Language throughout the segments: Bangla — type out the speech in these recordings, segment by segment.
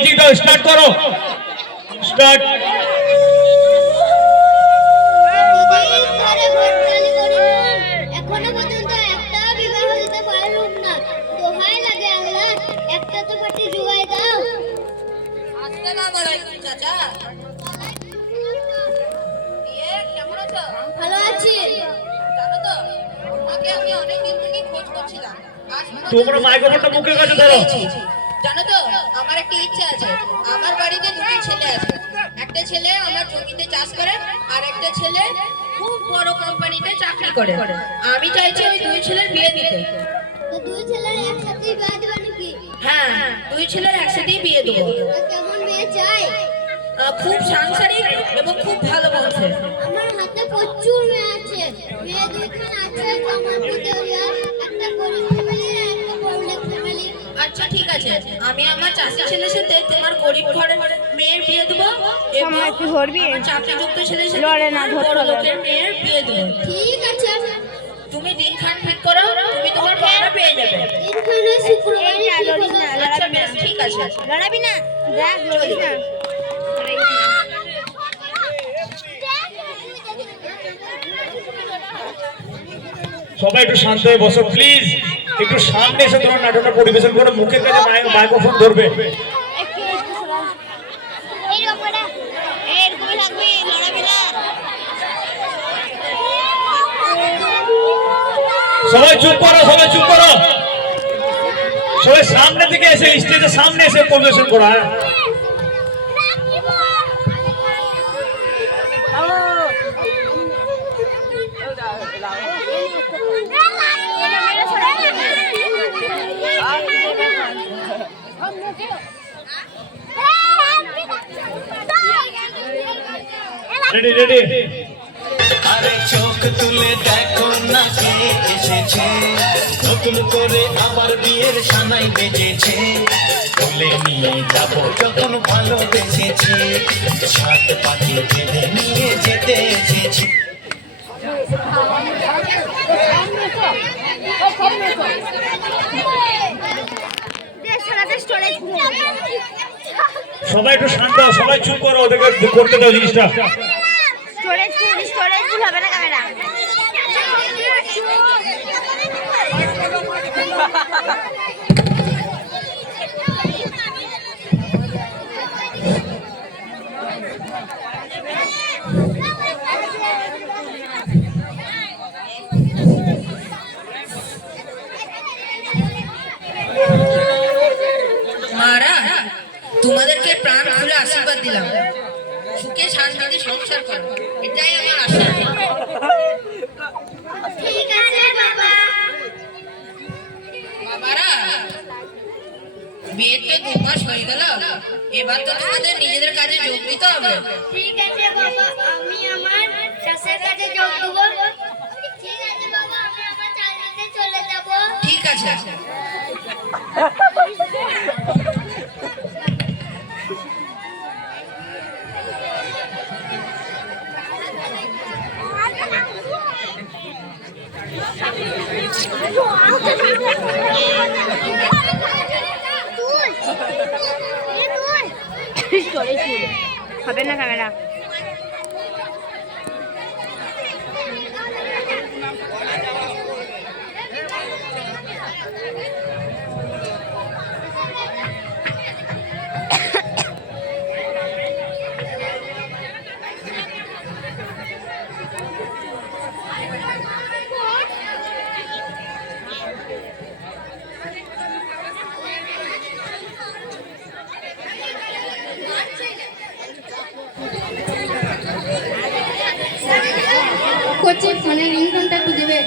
स्टार्ट करो स्टार्ट এখনো পর্যন্ত একটা বিবাহ দিতে পারলুম না। দোহাই লাগে আল্লাহ, একটা তো পাটি জুগাই দাও। আসসালামু আলাইকুম চাচা। কেমন আছো? ভালো আছি। জানো তো তোমাকে আমি অনেক দিন থেকে খোঁজ করছিলাম। তোমরা মাইক্রোফোনটা মুখের কাছে ধরো। জানো তো আমার একটা ইচ্ছা আছে। আমার বাড়িতে দুটো ছেলে আছে। একটা ছেলে আমার জমিতে চাষ করে আর একটা ছেলে খুব বড় কোম্পানিতে চাকরি করে। আমি চাইছি ওই দুই ছেলের বিয়ে দিতে। তো দুই ছেলের একসাথে বিয়ে দিবা নাকি? হ্যাঁ, দুই ছেলের একসাথেই বিয়ে দেবো। কেমন মেয়ে চাই? খুব সাংসারিক এবং খুব ভালো বংশের। আমার হাতে প্রচুর মেয়ে আছে। মেয়ে দুইখান আছে, আমার পুতেরিয়া, একটা গরিব ফ্যামিলি আর একটা বড়লোক ফ্যামিলি। আচ্ছা ঠিক আছে, আমি আমার চাষি ছেলের সাথে তোমার গরিব ঘরের মেয়ের বিয়ে দেবো এবং আমার চাকরিযুক্ত ছেলের সাথে বড় লোকের মেয়ের বিয়ে দেবো। ঠিক আছে, তুমি দিনক্ষণ ঠিক করো, তুমি তোমার বউটা পেয়ে যাবে। দিনখানে শুক্রবারই আচ্ছা বেশ ঠিক আছে। লড়াবি না, দেখ লড়িস না। সবাই একটু শান্ত হয়ে বসো প্লিজ। একটু সামনে এসে তোমার নাটকটা পরিবেশন করো, মুখের কাছে মাইক্রোফোন ধরবে। সবাই চুপ করো, সবাই চুপ করো। সবাই সামনে থেকে এসে স্টেজের সামনে এসে পরিবেশন করো। Ready ready. আরে চোখ তুলে দেখো না কে এসেছে, নতুন করে আবার বিয়ের সানাই বেজেছে। তুলে নিয়ে যাব যখন ভালোবেসেছি, সাত পাখি বেঁধে নিয়ে যেতে এসেছি। সবাই একটু শান্ত, সবাই চুপ করো, ওদেরকে করতে দাও জিনিসটা। স্টোরেজ ফুল হবে না ক্যামেরা। মারা, তোমাদেরকে প্রাণ খুলে আশীর্বাদ দিলাম। সুখে শান্তিতে সংসার করো, এটাই আমার আশা। ঠিক আছে বাবা। বাবারা, বিয়ের তো 2 মাস হয়ে গেল, এবার তো তোমাদের নিজেদের কাজে যোগ দিতে হবে। ঠিক আছে বাবা, আমি আমার চাষের কাজে যোগ দেবো। ঠিক আছে বাবা, আমি আমার চাকরিতে চলে যাব। ঠিক আছে। স্টোরেজ ফুল হবে না ক্যামেরা। কোচে ফোনের রিংটোনটা একটু দেবে।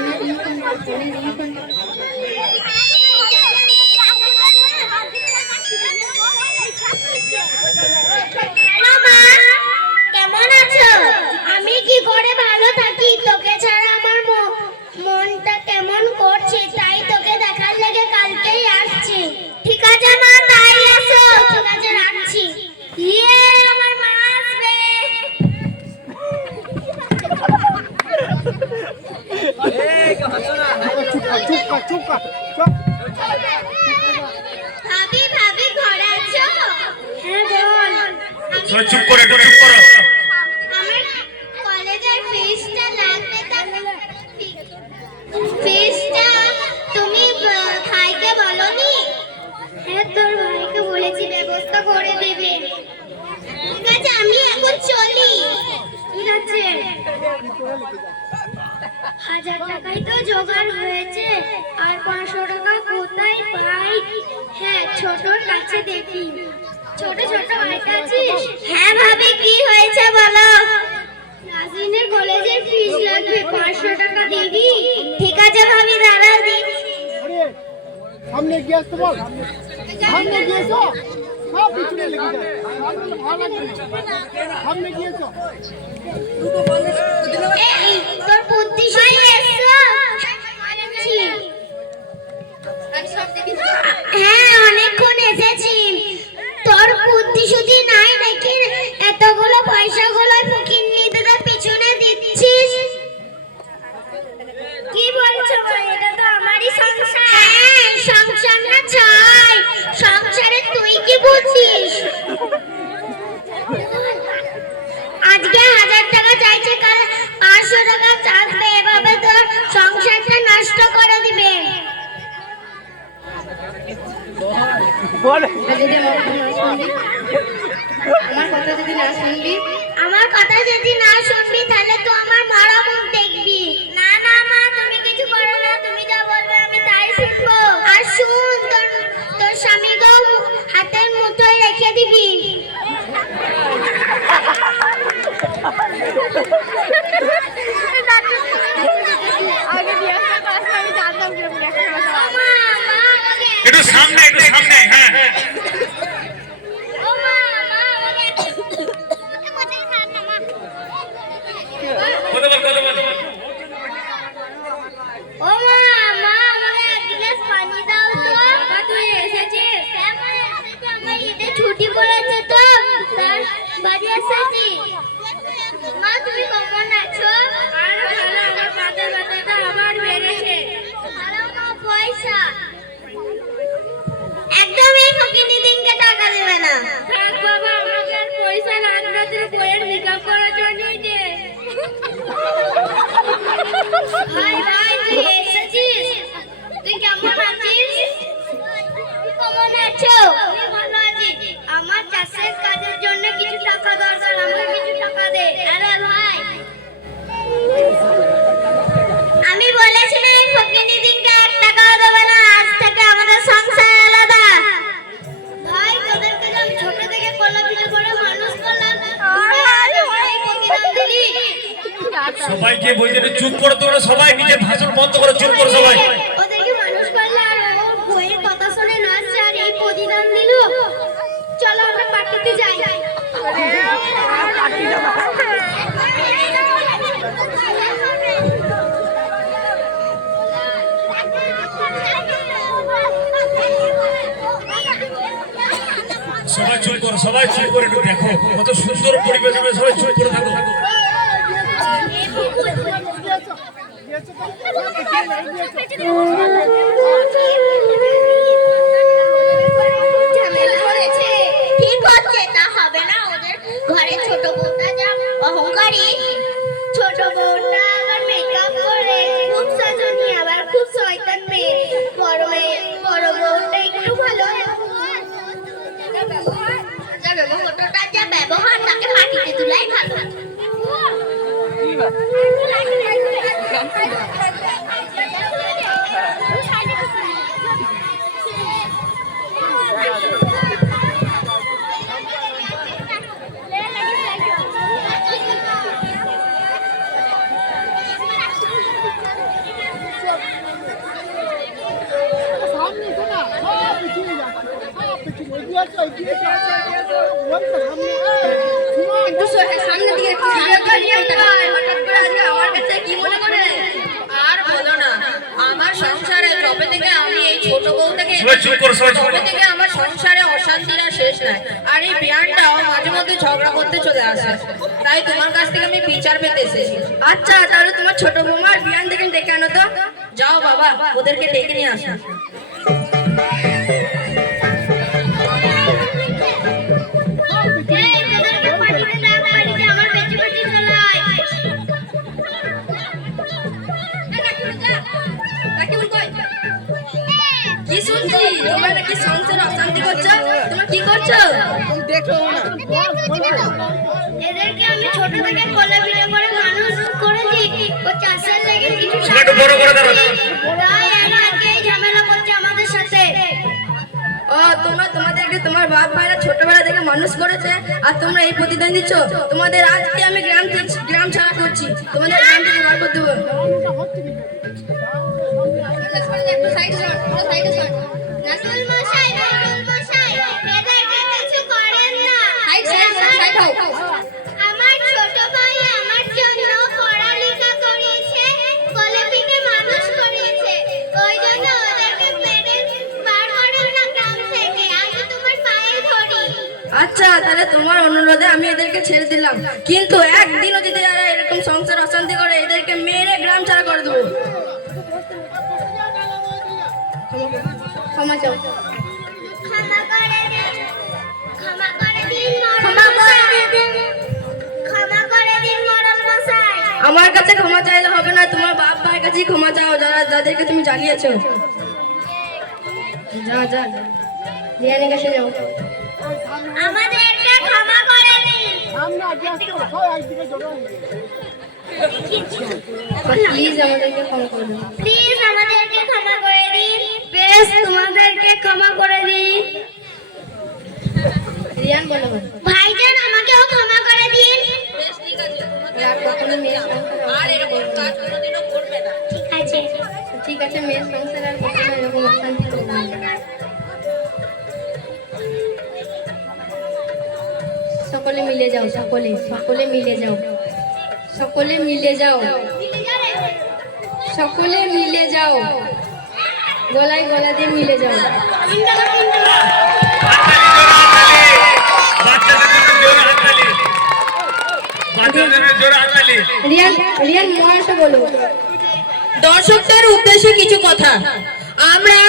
ফোনের রিংটোনটা কেমন আছো? আমি কি করে ভালো থাকি, তোকে ছাড়া আমার মনটা ভাবি ভাবি ঘরে আছো? হ্যাঁ বল। সবাই চুপ করে একটু চুপ করো। আমার কলেজের ফিসটা লাগবে, ফিসটা তুমি ভাইকে বলনি? হ্যাঁ তোর ভাইকে বলেছি, ব্যবস্থা করে দেবে। ঠিক আছে আমি এখন চলি। ঠিক আছে 1000 টাকাই তো জোগাড় হয়েছে, আর 500 টাকা কোথায় পাই? হ্যাঁ ছোটর কাছে দেখি। ছোট ছোট ভাইটা আছিস? হ্যাঁ ভাবি কি হয়েছে বলো। নাজিনের কলেজের ফিস লাগবে, 500 টাকা দিবি? ঠিক আছে ভাবি দাঁড়াও দিচ্ছি। সামনে গিয়ে আসতে বল, সামনে গিয়েছো সব পিছনে লেগে যায়, ভালো লাগবে না। সামনে গিয়েছো এই তোর বুদ্ধি শুনে এসছো? হ্যাঁ অনেকক্ষণ এসেছি। তোর বুদ্ধি শুদ্ধি নাই নাকি এতগুলো পয়সাগুলো ফকিন্নিদের পিছনে দিচ্ছিস? কি বলছো ভাই, এটা তো আমারই সংসার। হ্যাঁ সংসার না চাই, সংসারে তুই কি বুঝছিস? আজকে 1000 টাকা চাইছে, কাল 500 টাকা চাইবে, এভাবে তোর সংসারটা নষ্ট করে দিবে। বল আমার কথা যদি না শুনবি তাহলে তো আমার মরা মুখ দেখবি। না না মা তুমি কিছু করো না, তুমি যা বলবে আমি তাই শুনবো। আর শুন তোর স্বামীকেও হাতের মুঠোয় রেখে দিবি। আগে দিয়ে আমি জানতাম কিরকম একটা মা মা আমাকে একটু সামনে হ্যাঁ ও মা মা আমাকে কোথায় থাক না মা। কথা বল। ও মা মা আমাকে এক গ্লাস পানি দাও তো। মা তুই এসেছিস? হ্যাঁ মা এসেছি, আমার ঈদে ছুটি পড়েছে তো তার বাড়ি এসেছি। মা তুমি কেমন আছো? আর ভালো, আমার ব্যথাটা আবার বেড়েছে। দাঁড়াও মা পয়সা। একদম এই ফকিনি দিনকে টাকা দেবে না। থাক বাবা আমাকে আর পয়সা লাগবে না, তুই বইয়ের মেকআপ করার জন্যই দে। ভাই ভাই তুই এসেছিস? তুই কেমন আছিস? কেমন আছো? আমি ভালো আছি। আমার চাষের কাজের জন্য কিছু টাকা দরকার, আমাকে কিছু টাকা দে। আরে ভাই আমি বলেছি না এই ফকিনি দিনকে 1 টাকাও দেবে না, আজ থেকে আমাদের সংসার আলাদা। ভাই তোদেরকে যে আমি ছোট থেকে কোলাপিঠা করে মানুষ করলাম, এই ফকিরাম দিলি। সবাইকে বলছে চুপ করো, তোমরা সবাই নিজের ভাষণ বন্ধ করো, চুপ করো সবাই। ওদেরকে মানুষ করলে আর ও বইয়ের কথা শুনে নাচছে আর এই প্রতিদান দিল। চলো আমরা পার্টিতে যাই। সবাই চুপ করে একটু দেখো কত সুন্দর পরিবেশ হবে, সবাই চুপ করে থাকো। ঝামেলা হয়েছে, ঠিক হচ্ছে, তা হবে না। ওদের ঘরে ছোট বোনটা যা অহংকারী, ছোট বোনটা আবার মেকআপ করে খুব সাজনি, আবার খুব শয়তান মেয়ে। বড় বোনটা একটু ভালো যা ব্যবহার তাকে মাটিতে তুলাই ভালো। সামনে শোনা সব পিছনে যাচ্ছে, সব পিছনে এগিয়ে আসো, এগিয়ে আসো, ওই তো সামনে একটু সামনে দিকে একটু হঠাৎ করে আজকে আমার কাছে কি মনে করে? আর বলো না, আমার সংসারে যবে থেকে আমি এই ছোট বউটাকে সবাই চুপ করো, সবাই চুপ করো। তবে থেকে আমার সংসারে অশান্তিরা শেষ নাই। আর এই বিয়ানটাও মাঝে মধ্যে ঝগড়া করতে চলে আসে, তাই তোমার কাছ থেকে আমি বিচার পেতে এসেছি। আচ্ছা তাহলে তোমার ছোট বৌমার বিয়ান থেকে ডেকে যাও বাবা, ওদেরকে ডেকে নিয়ে আসো। এই তোদেরকে পার্টিতে ডাক পার্টিতে আমার বেঁচে বেঁচে চলাই। কি শুনছি তোমরা নাকি সংসারে অশান্তি করছো? তোমরা কি করছো? এদেরকে আমি ছোট থেকে কোলে পিঠে করে মানুষ করেছি, ও চাষের লেগে কিছু সেটা একটু বড় করে দাঁড়াও। তাই এরা আজকে এই ঝামেলা করছে আমাদের সাথে। ও তোমাদেরকে তোমার বাপ ভাইরা ছোটবেলা থেকে মানুষ করেছে আর তোমরা এই প্রতিদান দিচ্ছ? তোমাদের আজকে আমি গ্রাম ছাড়া করছি, তোমাদের গ্রাম থেকে বার করে দেবো। নাসুল মশাই, নাসুল মশাই, এদেরকে কিছু করেন না। আমার ছোট ভাই আমার জন্য পড়ালেখা করিয়েছে, কোলে পিঠে মানুষ করিয়েছে, ওই জন্য ওদেরকে পেটে বার করেন না গ্রাম থেকে। আমি তোমার পায়ে ধরি। আচ্ছা, তাহলে তোমার অনুরোধে আমি এদেরকে ছেড়ে দিলাম, কিন্তু একদিনও যদি যারা এরকম সংসার অশান্তি করে এদেরকে মেরে গ্রাম ছাড়া করে দেবো। ক্ষমা চাও। ক্ষমা করে দিন, ক্ষমা করে দিন মরণ মশাই, ক্ষমা করে দিন মরণ মশাই। আমার কাছে ক্ষমা চাইলে হবে না, তোমার বাপ ভাইয়ের কাছেই ক্ষমা চাও, যাদেরকে তুমি জ্বালিয়েছো। যা রিয়ানের কাছে যাও। আমাদেরকে ক্ষমা করে দিন। সামনে গ্যাস করো, সবাই একদিকে জড়ো হয়ে গেছে। প্লিজ আমাদেরকে ক্ষমা করে দিন। প্লিজ আমাদেরকে ক্ষমা করে দিন। বেশ, তোমাদেরকে ক্ষমা করে দিন। রিয়ান বলো। ভাইজান আমাকেও ক্ষমা করে দিন। বেশ, ঠিক আছে, আর কখনো মেয়ের সংসার আর এরকম কাজ কোনোদিনও করবে না। ঠিক আছে। ঠিক আছে, মেয়ের সংসার আর কখনো এরকম অশান্তি করবে না। সকলে মিলে যাও, সকলে মিলে যাও, সকলে মিলে যাও, সকলে মিলে যাও, গলায় গলা দিয়ে মিলে যাও। রিয়ান মহাশয় বলো। দর্শকদের উদ্দেশ্যে কিছু কথা। আমরা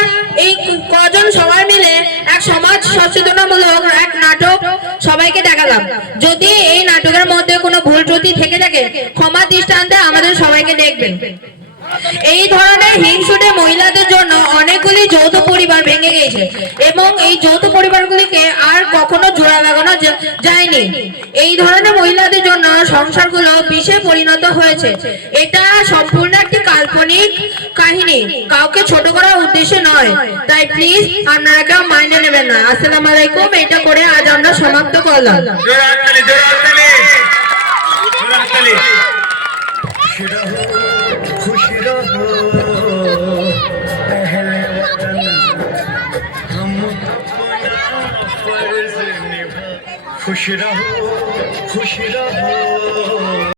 এই কজন সবাই মিলে এক সমাজ সচেতনামূলক এক নাটক সবাইকে দেখালাম। যদি এই নাটকের মধ্যে কোনো ভুল ত্রুটি থেকে থাকে ক্ষমা দৃষ্টান্তে আমাদের সবাইকে দেখবেন। এই ধরনের হিংসুটে মহিলাদের জন্য অনেকগুলি যৌথ পরিবার ভেঙে গেছে এবং এই যৌথ পরিবারগুলিকে আর কখনো জোড়া লাগানো যায়নি। এই ধরনের মহিলাদের জন্য সংসারগুলো বিষে পরিণত হয়েছে। এটা সম্পূর্ণ একটি কাল্পনিক কাহিনী, কাউকে ছোট করার উদ্দেশ্যে নয়, তাই প্লিজ আপনারা কেউ মাইন্ডে নেবেন না। আসসালামু আলাইকুম। এটা করে আজ আমরা সমাপ্ত করলাম। खुश रहो अहले वतन, हम अपना फर्ज निभा। खुश रहो